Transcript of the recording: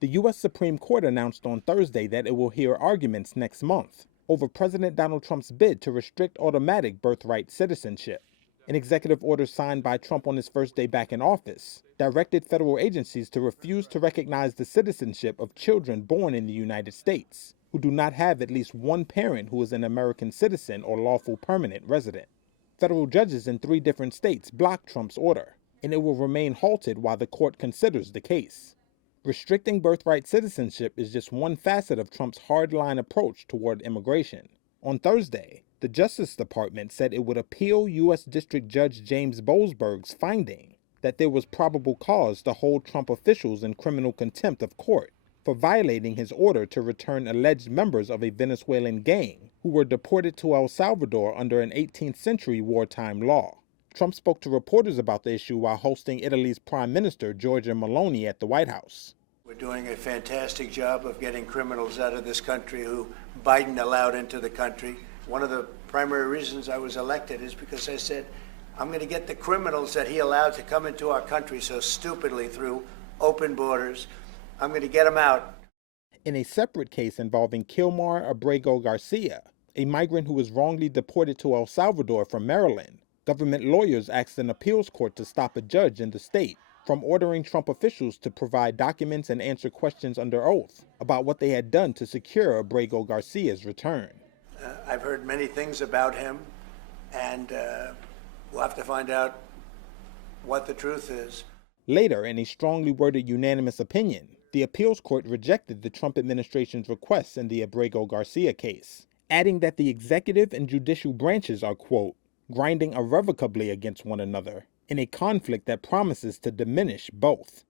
The U.S. Supreme Court announced on Thursday that it will hear arguments next month over President Donald Trump's bid to restrict automatic birthright citizenship. An executive order signed by Trump on his first day back in office directed federal agencies to refuse to recognize the citizenship of children born in the United States who do not have at least one parent who is an American citizen or lawful permanent resident. Federal judges in 3 different states blocked Trump's order, and it will remain halted while the court considers the case. Restricting birthright citizenship is just one facet of Trump's hardline approach toward immigration. On Thursday, the Justice Department said it would appeal U.S. District Judge James Boasberg's finding that there was probable cause to hold Trump officials in criminal contempt of court for violating his order to return alleged members of a Venezuelan gang who were deported to El Salvador under an 18th century wartime law. Trump spoke to reporters about the issue while hosting Italy's Prime Minister Giorgia Meloni at the White House. We're doing a fantastic job of getting criminals out of this country who Biden allowed into the country. One of the primary reasons I was elected is because I said, I'm going to get the criminals that he allowed to come into our country so stupidly through open borders. I'm going to get them out. In a separate case involving Kilmar Abrego Garcia, a migrant who was wrongly deported to El Salvador from Maryland, government lawyers asked an appeals court to stop a judge in the state from ordering Trump officials to provide documents and answer questions under oath about what they had done to secure Abrego Garcia's return. I've heard many things about him, and we'll have to find out what the truth is. Later, in a strongly worded unanimous opinion, the appeals court rejected the Trump administration's requests in the Abrego Garcia case, adding that the executive and judicial branches are, quote, grinding irrevocably against one another in a conflict that promises to diminish both.